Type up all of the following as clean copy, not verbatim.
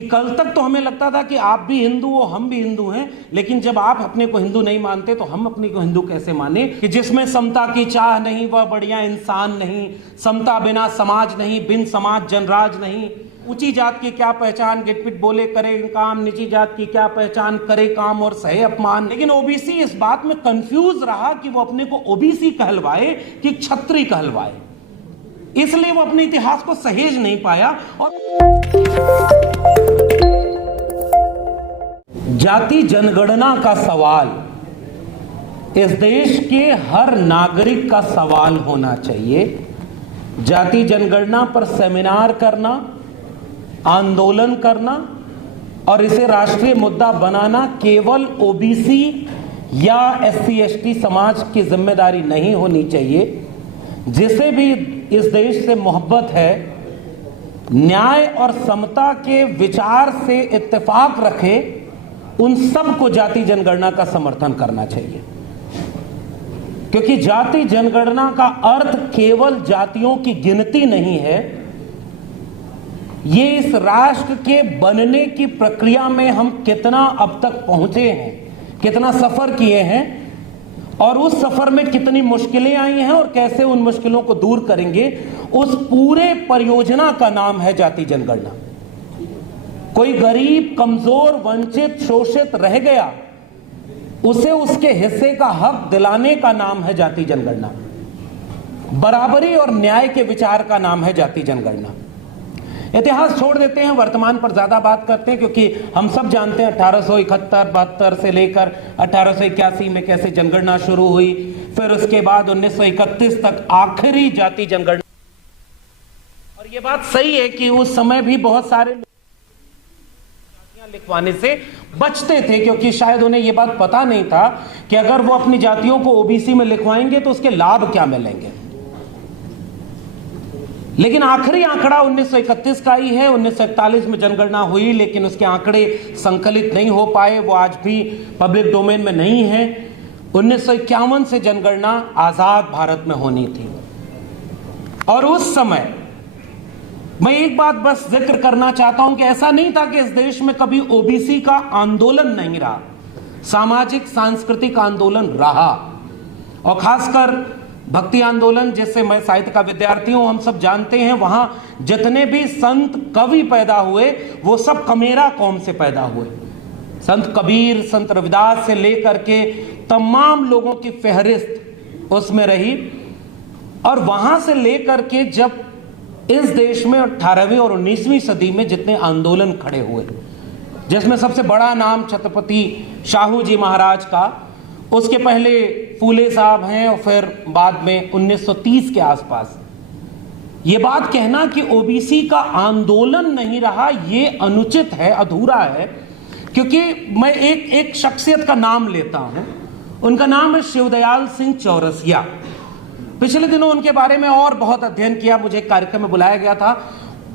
कल तक तो हमें लगता था कि आप भी हिंदू हो, हम भी हिंदू हैं, लेकिन जब आप अपने को हिंदू नहीं मानते तो हम अपने को हिंदू कैसे माने? कि जिसमें समता की चाह नहीं वह बढ़िया इंसान नहीं, समता बिना समाज नहीं, बिन समाज जनराज नहीं, ऊंची जात की क्या पहचान, गिटपिट बोले करे काम, नीची जात की क्या पहचान, करे काम और सहे अपमान। लेकिन ओबीसी इस बात में कंफ्यूज रहा कि वो अपने को ओबीसी कहलवाए कि क्षत्रिय कहलवाए, इसलिए वो अपने इतिहास को सहेज नहीं पाया। और जाति जनगणना का सवाल इस देश के हर नागरिक का सवाल होना चाहिए। जाति जनगणना पर सेमिनार करना, आंदोलन करना और इसे राष्ट्रीय मुद्दा बनाना केवल ओबीसी या एससी एसटी समाज की जिम्मेदारी नहीं होनी चाहिए। जिसे भी इस देश से मोहब्बत है, न्याय और समता के विचार से इत्तेफाक रखे, उन सबको जाति जनगणना का समर्थन करना चाहिए। क्योंकि जाति जनगणना का अर्थ केवल जातियों की गिनती नहीं है, ये इस राष्ट्र के बनने की प्रक्रिया में हम कितना अब तक पहुंचे हैं, कितना सफर किए हैं और उस सफर में कितनी मुश्किलें आई हैं और कैसे उन मुश्किलों को दूर करेंगे, उस पूरे परियोजना का नाम है जाति जनगणना। कोई गरीब, कमजोर, वंचित, शोषित रह गया, उसे उसके हिस्से का हक दिलाने का नाम है जाति जनगणना। बराबरी और न्याय के विचार का नाम है जाति जनगणना। इतिहास छोड़ देते हैं, वर्तमान पर ज्यादा बात करते हैं, क्योंकि हम सब जानते हैं 1871-72 से लेकर 1881 में कैसे जनगणना शुरू हुई, फिर उसके बाद 1931 तक आखिरी जाति जनगणना। और यह बात सही है कि उस समय भी बहुत सारे लिखवाने से बचते थे, क्योंकि शायद उन्हें यह बात पता नहीं था कि अगर वो अपनी जातियों को ओबीसी में लिखवाएंगे तो उसके लाभ क्या मिलेंगे। लेकिन आखिरी आंकड़ा 1931 का ही है। 1941 में जनगणना हुई, लेकिन उसके आंकड़े संकलित नहीं हो पाए, वो आज भी पब्लिक डोमेन में नहीं है। 1951 से जनगणना आजाद भारत में होनी थी और उस समय मैं एक बात बस जिक्र करना चाहता हूं कि ऐसा नहीं था कि इस देश में कभी ओबीसी का आंदोलन नहीं रहा, सामाजिक सांस्कृतिक आंदोलन रहा। और खासकर भक्ति आंदोलन, जिससे मैं साहित्य का विद्यार्थी हूं, हम सब जानते हैं, वहां जितने भी संत कवि पैदा हुए वो सब कमेरा कौम से पैदा हुए। संत कबीर, संत रविदास से लेकर के तमाम लोगों की फहरिस्त उसमें रही। और वहां से लेकर के जब इस देश में 18वीं और 19वीं सदी में जितने आंदोलन खड़े हुए, जिसमें सबसे बड़ा नाम छत्रपति शाहू जी महाराज का, उसके पहले फूले साहब हैं और फिर बाद में 1930 के आसपास। यह बात कहना कि ओबीसी का आंदोलन नहीं रहा, यह अनुचित है, अधूरा है। क्योंकि मैं एक शख्सियत का नाम लेता हूं, उनका नाम है शिवदयाल सिंह चौरसिया। पिछले दिनों उनके बारे में और बहुत अध्ययन किया, मुझे एक कार्यक्रम में बुलाया गया था।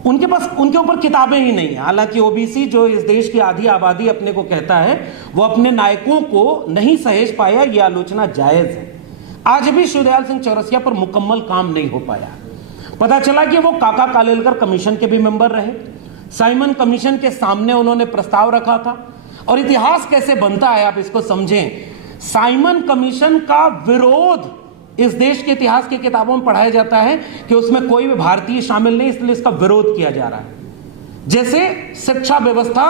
उनके पास उनके ऊपर किताबें ही नहीं है। हालांकि ओबीसी जो इस देश की आधी आबादी अपने को कहता है, वो अपने नायकों को नहीं सहेज पाया, ये आलोचना जायज है। आज भी शिवदयाल सिंह चौरसिया पर मुकम्मल काम नहीं हो पाया। पता चला कि वो काका कालेलकर कमीशन के भी मेंबर रहे, साइमन कमीशन के सामने उन्होंने प्रस्ताव रखा था। और इतिहास कैसे बनता है आप इसको समझें। साइमन कमीशन का विरोध इस देश के इतिहास की किताबों में पढ़ाया जाता है कि उसमें कोई भी भारतीय शामिल नहीं, इसलिए इसका विरोध किया जा रहा है। जैसे शिक्षा व्यवस्था,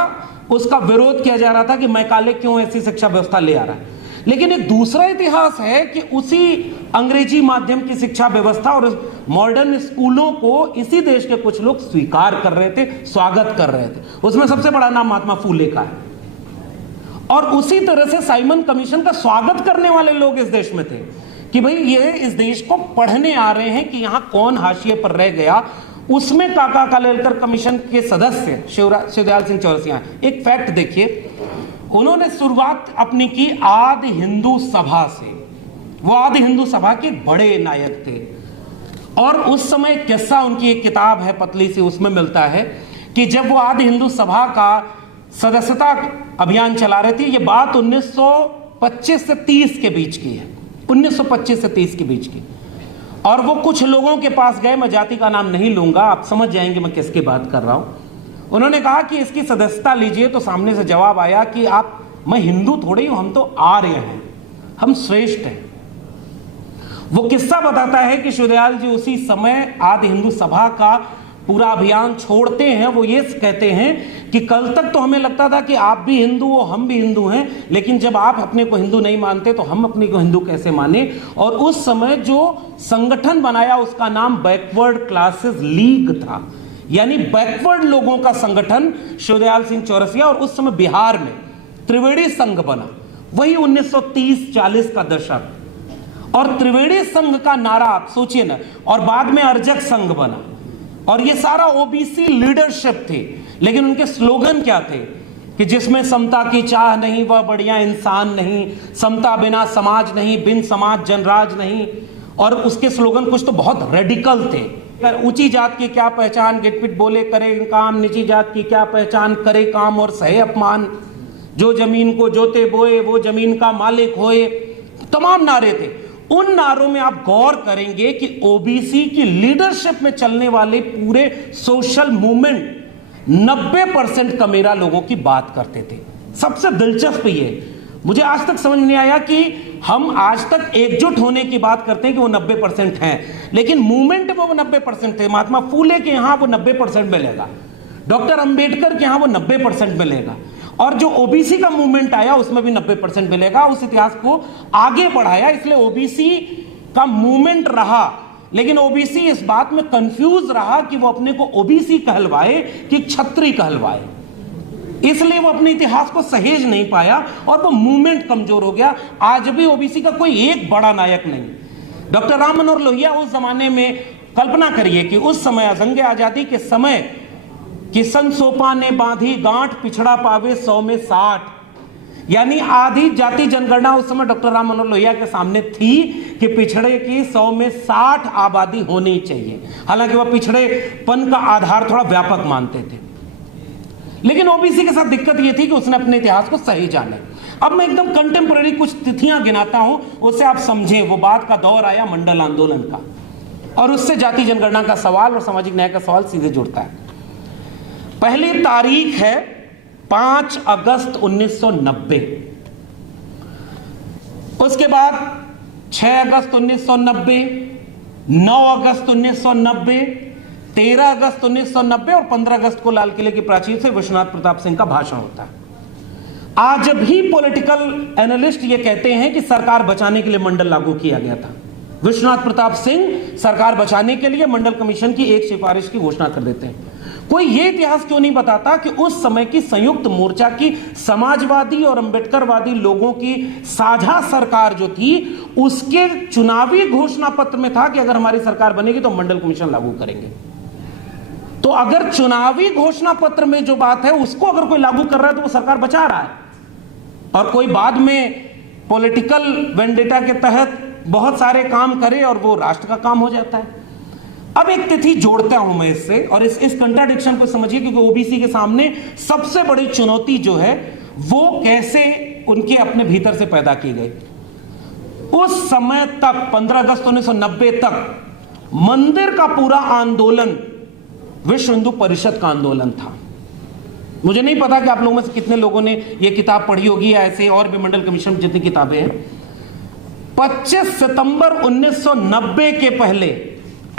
उसका विरोध किया जा रहा था कि मैकाले क्यों ऐसी शिक्षा व्यवस्था ले आ रहा है। लेकिन एक दूसरा इतिहास है कि उसी अंग्रेजी माध्यम की शिक्षा व्यवस्था और मॉडर्न स्कूलों को इसी देश के कुछ लोग स्वीकार कर रहे थे, स्वागत कर रहे थे। उसमें सबसे बड़ा नाम महात्मा फूले का है। और उसी तरह से साइमन कमीशन का स्वागत करने वाले लोग इस देश में थे कि भाई ये इस देश को पढ़ने आ रहे हैं कि यहां कौन हाशिए पर रह गया। उसमें काका कालेलकर कमीशन के सदस्य शिवदयाल सिंह चौरसिया। एक फैक्ट देखिए, उन्होंने शुरुआत अपनी की आदि हिंदू सभा से। वो आदि हिंदू सभा के बड़े नायक थे। और उस समय किस्सा, उनकी एक किताब है पतली सी, उसमें मिलता है कि जब वो आदि हिंदू सभा का सदस्यता अभियान चला रहे थे, ये बात 1925 से 30 के बीच की है, 1925 से 30 के बीच की। और वो कुछ लोगों के पास गए, मैं जाति का नाम नहीं लूंगा, आप समझ जाएंगे मैं किसकी बात कर रहा हूं। उन्होंने कहा कि इसकी सदस्यता लीजिए, तो सामने से जवाब आया कि मैं हिंदू थोड़ी हूं, हम तो आर्य हैं, हम श्रेष्ठ हैं। वो किस्सा बताता है कि शिवदयाल जी उसी समय आदि हिंदू सभा का पूरा अभियान छोड़ते हैं। वो ये कहते हैं कि कल तक तो हमें लगता था कि आप भी हिंदू हो, हम भी हिंदू हैं, लेकिन जब आप अपने को हिंदू नहीं मानते तो हम अपने को हिंदू कैसे माने। और उस समय जो संगठन बनाया उसका नाम बैकवर्ड क्लासेस लीग था, यानी बैकवर्ड लोगों का संगठन शिवदयाल सिंह चौरसिया। और उस समय बिहार में त्रिवेणी संघ बना, वही 1930-40 का दशक। और त्रिवेणी संघ का नारा आप सोचिए ना, और बाद में अर्जक संघ बना, और ये सारा ओबीसी लीडरशिप थे। लेकिन उनके स्लोगन क्या थे कि जिसमें समता की चाह नहीं वह बढ़िया इंसान नहीं, समता बिना समाज नहीं, बिन समाज जनराज नहीं। और उसके स्लोगन कुछ तो बहुत रेडिकल थे। ऊंची जात की क्या पहचान, गिटपिट बोले करे काम, नीची जात की क्या पहचान, करे काम और सहे अपमान, जो जमीन को जोते बोए वो जमीन का मालिक होए, तमाम नारे थे। उन नारों में आप गौर करेंगे कि ओबीसी की लीडरशिप में चलने वाले पूरे सोशल मूवमेंट 90% कमेरा लोगों की बात करते थे। सबसे दिलचस्प ये मुझे आज तक समझ नहीं आया कि हम आज तक एकजुट होने की बात करते हैं कि वो 90% हैं, लेकिन मूवमेंट में वो 90% थे। महात्मा फूले के यहां वो 90% मिलेगा, डॉक्टर अंबेडकर के यहां वो 90% मिलेगा, और जो ओबीसी का मूवमेंट आया उसमें भी 90% मिलेगा। उस इतिहास को आगे बढ़ाया, इसलिए ओबीसी का मूवमेंट रहा। लेकिन ओबीसी इस बात में कंफ्यूज रहा कि वो अपने को ओबीसी कहलवाए कि क्षत्रिय कहलवाए, इसलिए वो अपने इतिहास को सहेज नहीं पाया और वो मूवमेंट कमजोर हो गया। आज भी ओबीसी का कोई एक बड़ा नायक नहीं। डॉक्टर राम मनोहर लोहिया उस जमाने में, कल्पना करिए कि उस समय असंग आजादी के समय किसन सोपा ने बांधी गांठ, पिछड़ा पावे 100 में 60, यानी आधी जाति जनगणना उस समय डॉक्टर राम मनोहर लोहिया के सामने थी कि पिछड़े की 100 में 60 आबादी होनी चाहिए। हालांकि वह पिछड़ेपन का आधार थोड़ा व्यापक मानते थे, लेकिन ओबीसी के साथ दिक्कत यह थी कि उसने अपने इतिहास को सही जाने। अब मैं एकदम कंटेम्पररी कुछ तिथियां गिनाता हूं, उससे आप समझें। वो बात का दौर आया मंडल आंदोलन का, और उससे जाति जनगणना का सवाल और सामाजिक न्याय का सवाल सीधे जुड़ता है। पहली तारीख है 5 अगस्त 1990, उसके बाद 6 अगस्त 1990, 9 अगस्त 1990, 13 अगस्त 1990 और 15 अगस्त को लाल किले की प्राचीर से विश्वनाथ प्रताप सिंह का भाषण होता है। आज भी पॉलिटिकल एनालिस्ट ये कहते हैं कि सरकार बचाने के लिए मंडल लागू किया गया था। विश्वनाथ प्रताप सिंह सरकार बचाने के लिए मंडल कमीशन की एक सिफारिश की घोषणा कर देते हैं। कोई ये इतिहास क्यों नहीं बताता कि उस समय की संयुक्त मोर्चा की समाजवादी और अंबेडकरवादी लोगों की साझा सरकार जो थी, उसके चुनावी घोषणा पत्र में था कि अगर हमारी सरकार बनेगी तो मंडल कमीशन लागू करेंगे। तो अगर चुनावी घोषणा पत्र में जो बात है उसको अगर कोई लागू कर रहा है तो वो सरकार बचा रहा है, और कोई बाद में पॉलिटिकल वेंडेटा के तहत बहुत सारे काम करे और वो राष्ट्र का काम हो जाता है। अब एक तिथि जोड़ता हूं मैं इससे, और इस कंट्राडिक्शन को समझिए, क्योंकि ओबीसी के सामने सबसे बड़ी चुनौती जो है वो कैसे उनके अपने भीतर से पैदा की गई। उस समय तक 15 अगस्त 1990 तक मंदिर का पूरा आंदोलन विश्व हिंदू परिषद का आंदोलन था। मुझे नहीं पता कि आप लोगों में से कितने लोगों ने यह किताब पढ़ी होगी, या ऐसे और भी मंडल कमीशन जितनी किताबें हैं। 25 सितंबर 1990 के पहले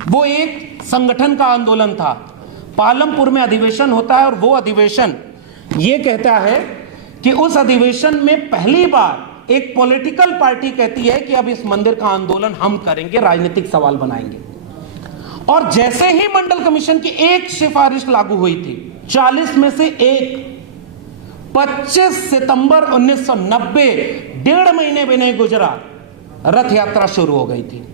वो एक संगठन का आंदोलन था। पालमपुर में अधिवेशन होता है, और वो अधिवेशन ये कहता है कि उस अधिवेशन में पहली बार एक पॉलिटिकल पार्टी कहती है कि अब इस मंदिर का आंदोलन हम करेंगे, राजनीतिक सवाल बनाएंगे। और जैसे ही मंडल कमीशन की एक सिफारिश लागू हुई थी, 40 में से एक, 25 सितंबर 1990, 1.5 महीने भी नहीं गुजरा, रथ यात्रा शुरू हो गई थी।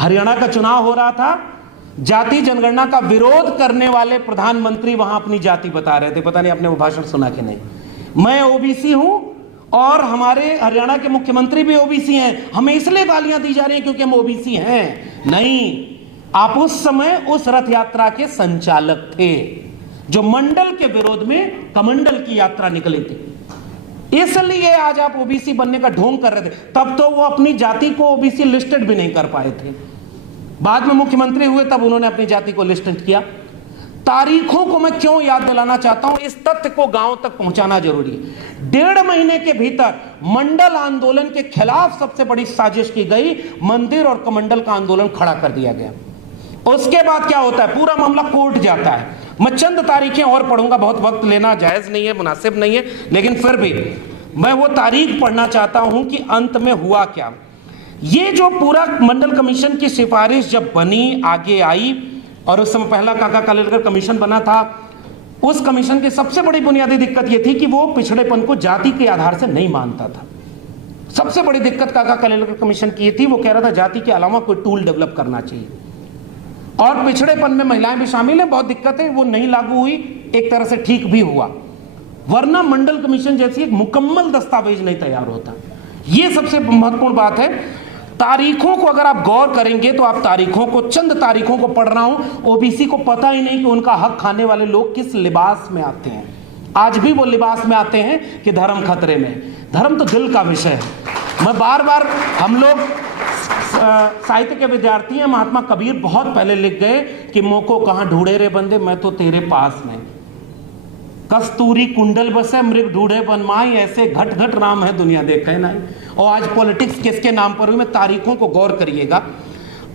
हरियाणा का चुनाव हो रहा था, जाति जनगणना का विरोध करने वाले प्रधानमंत्री वहां अपनी जाति बता रहे थे। पता नहीं आपने वो भाषण सुना कि नहीं। मैं ओबीसी हूं और हमारे हरियाणा के मुख्यमंत्री भी ओबीसी हैं, हमें इसलिए गालियां दी जा रही हैं क्योंकि हम ओबीसी हैं। नहीं, आप उस समय उस रथ यात्रा के संचालक थे जो मंडल के विरोध में कमंडल की यात्रा निकली थी। इसलिए आज आप ओबीसी बनने का ढोंग कर रहे थे। तब तो वो अपनी जाति को ओबीसी लिस्टेड भी नहीं कर पाए थे। बाद में मुख्यमंत्री हुए तब उन्होंने अपनी जाति को लिस्टेड किया। तारीखों को मैं क्यों याद दिलाना चाहता हूं, इस तथ्य को गांव तक पहुंचाना जरूरी है। 1.5 महीने के भीतर मंडल आंदोलन के खिलाफ सबसे बड़ी साजिश की गई, मंदिर और कमंडल का आंदोलन खड़ा कर दिया गया। उसके बाद क्या होता है, पूरा मामला कोर्ट जाता है। मैं चंद तारीखें और पढ़ूंगा, बहुत वक्त लेना जायज नहीं है, मुनासिब नहीं है, लेकिन फिर भी मैं वो तारीख पढ़ना चाहता हूं कि अंत में हुआ क्या। ये जो पूरा मंडल कमीशन की सिफारिश जब बनी, आगे आई, और उस समय पहला काका कालेलकर कमीशन बना था, उस कमीशन की सबसे बड़ी बुनियादी दिक्कत यह थी कि वो पिछड़ेपन को जाति के आधार से नहीं मानता था। सबसे बड़ी दिक्कत काका कालेलकर कमीशन की थी, वो कह रहा था जाति के अलावा कोई टूल डेवलप करना चाहिए, और पिछड़ेपन में महिलाएं भी शामिल है, बहुत दिक्कत है, वो नहीं लागू हुई, एक तरह से ठीक भी हुआ, वरना मंडल कमीशन जैसी एक मुकम्मल दस्तावेज नहीं तैयार होता। यह सबसे महत्वपूर्ण बात है। तारीखों को अगर आप गौर करेंगे तो आप तारीखों को, चंद तारीखों को पढ़ रहा हूं, ओबीसी को पता ही नहीं कि उनका हक खाने वाले लोग किस लिबास में आते हैं। आज भी वो लिबास में आते हैं कि धर्म खतरे में। धर्म तो दिल का विषय है। मैं बार बार, हम लोग साहित्य के विद्यार्थी हैं, महात्मा कबीर बहुत पहले लिख गए कि मोको कहां ढूंढे रे बंदे, मैं तो तेरे पास में। कस्तूरी कुंडल बसे मृग ढूंढे बनमाई, ऐसे घट घट राम है दुनिया देखे नहीं। और आज पॉलिटिक्स किसके नाम पर हुई, मैं तारीखों को गौर करिएगा।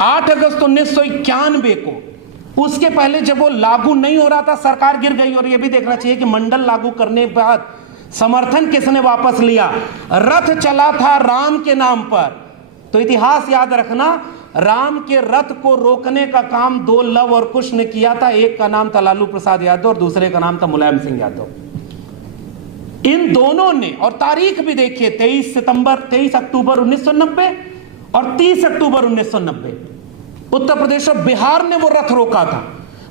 8 अगस्त 1991 को, उसके पहले जब वो लागू नहीं हो रहा था, सरकार गिर गई। और ये भी देखना चाहिए कि मंडल लागू करने के बाद समर्थन किसने वापस लिया, रथ चला था राम के नाम पर। तो इतिहास याद रखना, राम के रथ को रोकने का काम 2 लव और कुश ने किया था। एक का नाम था लालू प्रसाद यादव और दूसरे का नाम था मुलायम सिंह यादव। इन दोनों ने, और तारीख भी देखिए, 23 अक्टूबर 1990 और 30 अक्टूबर 1990, उत्तर प्रदेश और बिहार ने वो रथ रोका था,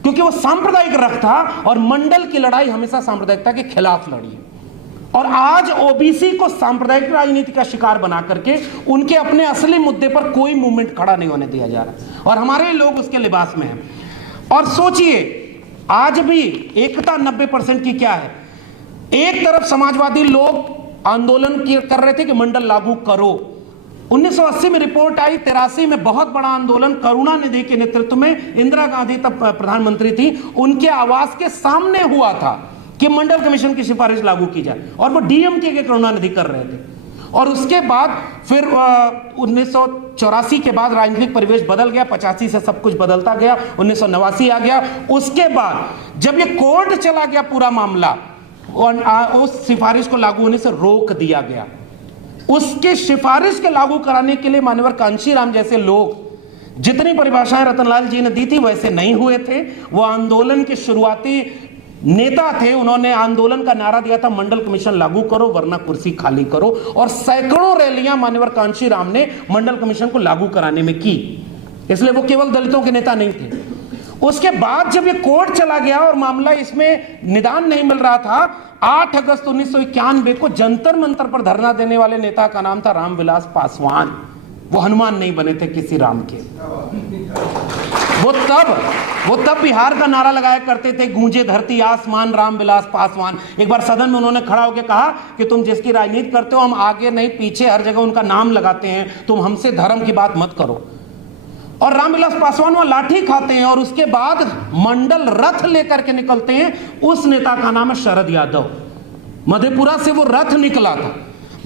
क्योंकि वो सांप्रदायिक रथ था और मंडल की लड़ाई हमेशा सांप्रदायिकता के खिलाफ लड़ी। और आज ओबीसी को सांप्रदायिक राजनीति का शिकार बना करके उनके अपने असली मुद्दे पर कोई मूवमेंट खड़ा नहीं होने दिया जा रहा, और हमारे लोग उसके लिबास में हैं। और सोचिए, आज भी एकता 90% की क्या है। एक तरफ समाजवादी लोग आंदोलन कर रहे थे कि मंडल लागू करो। 1980 में रिपोर्ट आई, 83 में बहुत बड़ा आंदोलन करुणानिधि के नेतृत्व में, इंदिरा गांधी तब प्रधानमंत्री थी, उनके आवास के सामने हुआ था कि मंडल कमीशन की सिफारिश लागू की जाए, और वो डीएमके के करुणानिधि कर रहे थे। और उसके बाद फिर 1984 के बाद राजनीतिक परिवेश बदल गया, 85 से सब कुछ बदलता गया, 1989 आ गया। उसके बाद जब ये कोर्ट चला गया पूरा मामला, उस सिफारिश को लागू होने से रोक दिया गया। उसके सिफारिश के लागू कराने के लिए मान्यवर कांशीराम जैसे लोग, जितनी परिभाषाएं रतनलाल जी ने दी थी वैसे नहीं हुए थे। वो आंदोलन के शुरुआती नेता थे, उन्होंने आंदोलन का नारा दिया था, मंडल कमीशन लागू करो वरना कुर्सी खाली करो। और सैकड़ों रैलियां मान्यवर कांशीराम ने मंडल कमीशन को लागू कराने में की, इसलिए वो केवल दलितों के नेता नहीं थे। उसके बाद जब ये कोर्ट चला गया और मामला, इसमें निदान नहीं मिल रहा था, 8 अगस्त 1991 को जंतर मंतर पर धरना देने वाले नेता का नाम था रामविलास पासवान। वो हनुमान नहीं बने थे किसी राम के। वो तब बिहार का नारा लगाया करते थे, गूंजे धरती आसमान रामविलास पासवान। एक बार सदन में उन्होंने खड़ा होकर कहा कि तुम जिसकी राजनीति करते हो, हम आगे नहीं पीछे हर जगह उनका नाम लगाते हैं, तुम हमसे धर्म की बात मत करो। और रामविलास पासवान वहां लाठी खाते हैं और उसके बाद मंडल रथ लेकर के निकलते हैं। उस नेता का नाम है शरद यादव। मधेपुरा से वो रथ निकला था,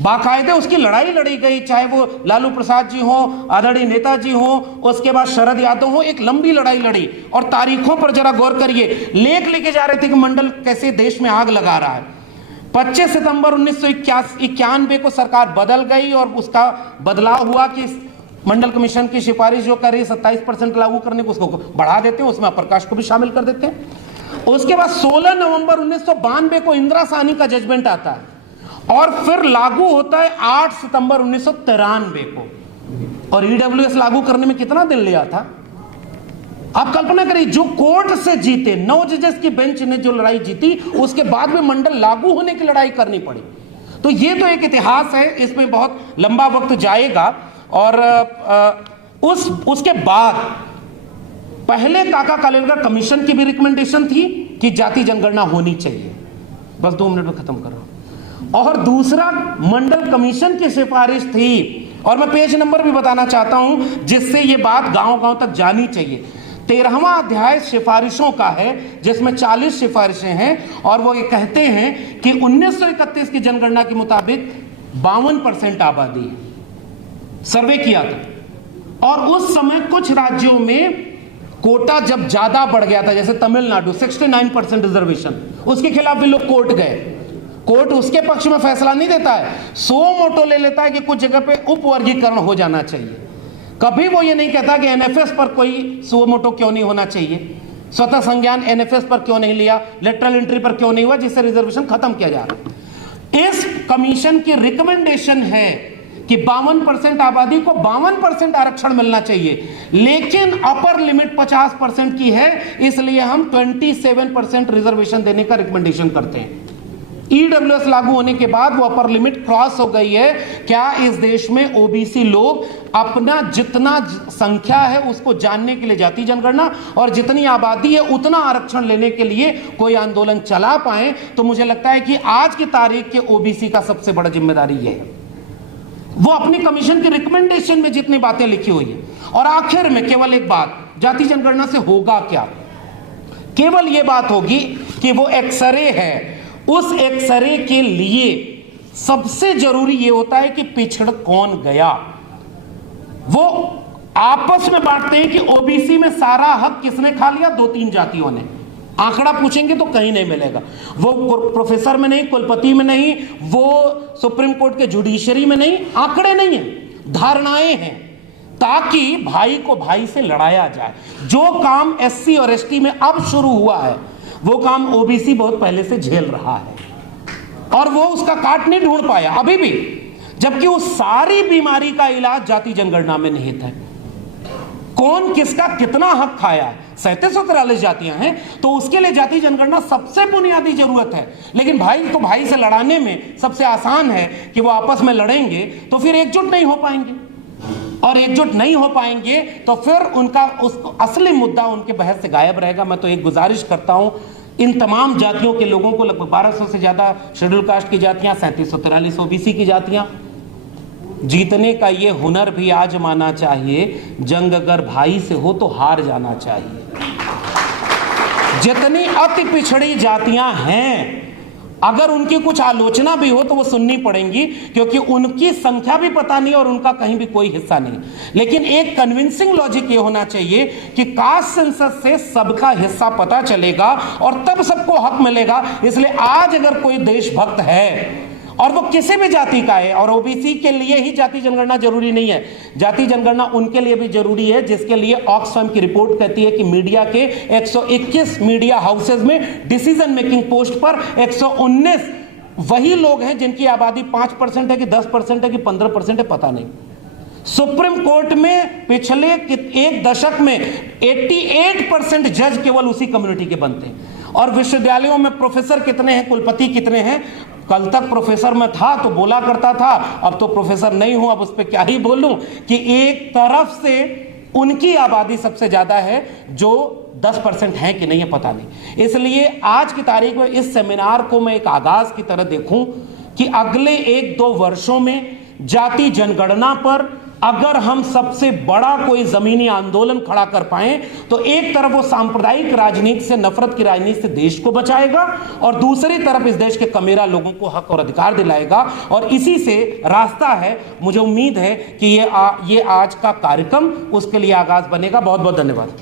बाकायदे उसकी लड़ाई लड़ी गई, चाहे वो लालू प्रसाद जी हो, आदरणीय नेताजी हो, उसके बाद शरद यादव हो, एक लंबी लड़ाई लड़ी। और तारीखों पर जरा गौर करिए, लेख लेके जा रहे थे कि मंडल कैसे देश में आग लगा रहा है। 25 सितंबर 1991 को सरकार बदल गई और उसका बदलाव हुआ कि मंडल कमीशन की सिफारिश जो कर रही है 27% लागू करने को, उसको बढ़ा देते हैं, उसमें अप्रकाश को भी शामिल कर देते हैं। उसके बाद 16 नवंबर 1992 को इंदिरा साहनी का जजमेंट आता है और फिर लागू होता है 8 सितंबर 1993 को। और ईडब्ल्यूएस लागू करने में कितना दिन लिया था आप कल्पना करिए। जो कोर्ट से जीते, 9 जजेस की बेंच ने जो लड़ाई जीती, उसके बाद में मंडल लागू होने की लड़ाई करनी पड़ी। तो ये तो एक इतिहास है, इसमें बहुत लंबा वक्त जाएगा। और उसके बाद पहले काका कालेलकर कमीशन की भी रिकमेंडेशन थी कि जाति जनगणना होनी चाहिए। बस 2 मिनट में खत्म कर रहा हूं। और दूसरा मंडल कमीशन की सिफारिश थी, और मैं पेज नंबर भी बताना चाहता हूं जिससे ये बात गांव-गांव तक जानी चाहिए। 13वां अध्याय सिफारिशों का है, जिसमें 40 सिफारिशें हैं, और वो ये कहते हैं कि 1931 की जनगणना के मुताबिक 52% आबादी है। सर्वे किया था, और उस समय कुछ राज्यों में कोटा जब ज्यादा बढ़ गया था, जैसे तमिलनाडु 69% रिजर्वेशन, उसके खिलाफ भी लोग कोर्ट गए। कोर्ट उसके पक्ष में फैसला नहीं देता है, सो मोटो ले लेता है कि कुछ जगह पे उपवर्गीकरण हो जाना चाहिए। कभी वो ये नहीं कहता कि एनएफएस पर कोई सो मोटो क्यों नहीं होना चाहिए, स्वतः संज्ञान एनएफएस पर क्यों नहीं लिया, लेटरल एंट्री पर क्यों नहीं हुआ, जिससे रिजर्वेशन खत्म किया जा रहा है। इस कमीशन की रिकमेंडेशन है कि 52% आबादी को 52% आरक्षण मिलना चाहिए, लेकिन अपर लिमिट 50% की है, इसलिए हम 27% रिजर्वेशन देने का रिकमेंडेशन करते हैं। ईडब्ल्यूएस लागू होने के बाद वो अपर लिमिट क्रॉस हो गई है। क्या इस देश में ओबीसी लोग अपना जितना संख्या है उसको जानने के लिए जाति जनगणना और जितनी आबादी है उतना आरक्षण लेने के लिए कोई आंदोलन चला पाए, तो मुझे लगता है कि आज की तारीख के ओबीसी का सबसे बड़ा जिम्मेदारी यह है, वो अपनी कमीशन की रिकमेंडेशन में जितनी बातें लिखी हुई है। और आखिर में केवल एक बात, जाति जनगणना से होगा क्या? केवल यह बात होगी कि वो एक्सरे है, उस एक्सरे के लिए सबसे जरूरी यह होता है कि पिछड़ कौन गया। वो आपस में बांटते हैं कि ओबीसी में सारा हक किसने खा लिया, 2-3 जातियों ने। आंकड़ा पूछेंगे तो कहीं नहीं मिलेगा, वो प्रोफेसर में नहीं, कुलपति में नहीं, वो सुप्रीम कोर्ट के जुडिशरी में नहीं, आंकड़े नहीं है, धारणाएं हैं, ताकि भाई को भाई से लड़ाया जाए। जो काम एससी और एसटी में अब शुरू हुआ है वो काम ओबीसी बहुत पहले से झेल रहा है, और वो उसका काट नहीं ढूंढ पाया अभी भी, जबकि उस सारी बीमारी का इलाज जाति जनगणना में निहित है। कौन किसका कितना हक खाया, 3743 जातियां हैं, तो उसके लिए जाति जनगणना सबसे बुनियादी जरूरत है। लेकिन भाई तो भाई से लड़ाने में सबसे आसान है कि वो आपस में लड़ेंगे तो फिर एकजुट नहीं हो पाएंगे, और एकजुट नहीं हो पाएंगे तो फिर उनका उस असली मुद्दा उनके बहस से गायब रहेगा। मैं तो एक गुजारिश करता हूं इन तमाम जातियों के लोगों को, लगभग 1200 से ज्यादा शेड्यूल कास्ट की जातियां, 3743 ओबीसी की जातियां, जीतने का ये हुनर भी आजमाना चाहिए। जंग अगर भाई से हो तो हार जाना चाहिए। जितनी अति पिछड़ी जातियां हैं, अगर उनकी कुछ आलोचना भी हो तो वो सुननी पड़ेंगी, क्योंकि उनकी संख्या भी पता नहीं और उनका कहीं भी कोई हिस्सा नहीं। लेकिन एक कन्विंसिंग लॉजिक ये होना चाहिए कि कास्ट सेंसस से सबका हिस्सा पता चलेगा और तब सबको हक मिलेगा। इसलिए आज अगर कोई देशभक्त है और वो किसी भी जाति का है, और ओबीसी के लिए ही जाति जनगणना जरूरी नहीं है, जाति जनगणना उनके लिए भी जरूरी है जिसके लिए ऑक्सफैम की रिपोर्ट कहती है कि मीडिया के 121 मीडिया हाउसेज में डिसीजन मेकिंग पोस्ट पर 119 वही लोग हैं जिनकी आबादी 5% है कि 10% है कि 15% है, पता नहीं। सुप्रीम कोर्ट में पिछले एक दशक में 88% जज केवल उसी कम्युनिटी के बनते हैं, और विश्वविद्यालयों में प्रोफेसर कितने हैं, कुलपति कितने हैं? कल तक प्रोफेसर में था तो बोला करता था, अब तो प्रोफेसर नहीं हूं, अब उस पर क्या ही बोलूं कि एक तरफ से उनकी आबादी सबसे ज्यादा है जो 10% है कि नहीं है पता नहीं। इसलिए आज की तारीख में इस सेमिनार को मैं एक आगाज की तरह देखूं कि अगले 1-2 वर्षों में जाति जनगणना पर अगर हम सबसे बड़ा कोई जमीनी आंदोलन खड़ा कर पाए तो एक तरफ वो सांप्रदायिक राजनीति से, नफरत की राजनीति से देश को बचाएगा, और दूसरी तरफ इस देश के कमेरा लोगों को हक और अधिकार दिलाएगा। और इसी से रास्ता है, मुझे उम्मीद है कि ये आज का कार्यक्रम उसके लिए आगाज बनेगा। बहुत बहुत धन्यवाद।